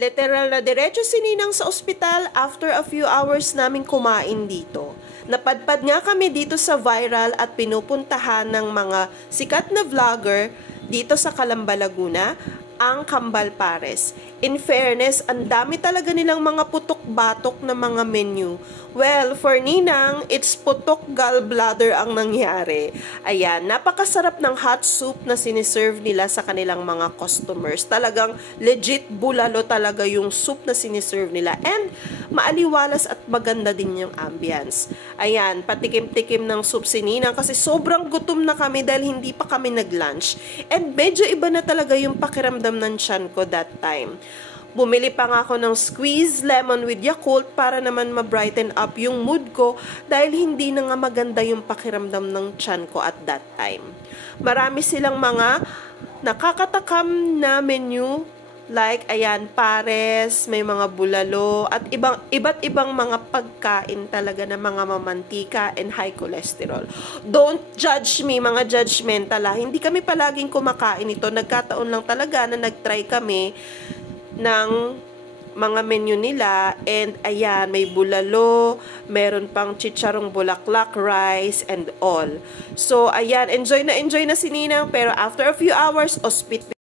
Literal na diretso si Ninang sa ospital after a few hours namin kumain dito. Napadpad nga kami dito sa viral at pinupuntahan ng mga sikat na vlogger dito sa Calamba, Laguna, ang Kambal Pares. In fairness, ang dami talaga nilang mga putok-batok na mga menu. Well, for Ninang, it's putok gallbladder ang nangyari. Ayan, napakasarap ng hot soup na siniserve nila sa kanilang mga customers. Talagang legit bulalo talaga yung soup na siniserve nila. And maaliwalas at maganda din yung ambience. Ayan, patikim-tikim ng soup si Ninang kasi sobrang gutom na kami dahil hindi pa kami nag-lunch. And medyo iba na talaga yung pakiramdam ng tiyan ko that time. Bumili pa nga ako ng squeezed lemon with Yakult para naman ma-brighten up yung mood ko dahil hindi na nga maganda yung pakiramdam ng tiyan ko at that time. Marami silang mga nakakatakam na menu like, ayan, pares, may mga bulalo, at iba't ibang mga pagkain talaga na mga mamantika and high cholesterol. Don't judge me, mga judgmental ha. Hindi kami palaging kumakain ito. Nagkataon lang talaga na nagtry kami ng mga menu nila, and ayan, may bulalo, meron pang chicharong bulaklak, rice, and all. So, ayan, enjoy na si Ninang, pero after a few hours,